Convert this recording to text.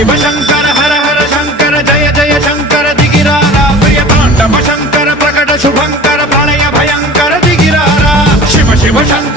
शिव शंकर हर हर शंकर जय जय शंकर दिगिरारा प्रिय तांडव शंकर प्रकट शुभंकर प्रलय भयंकर दिगिरारा शिव शिव शंकर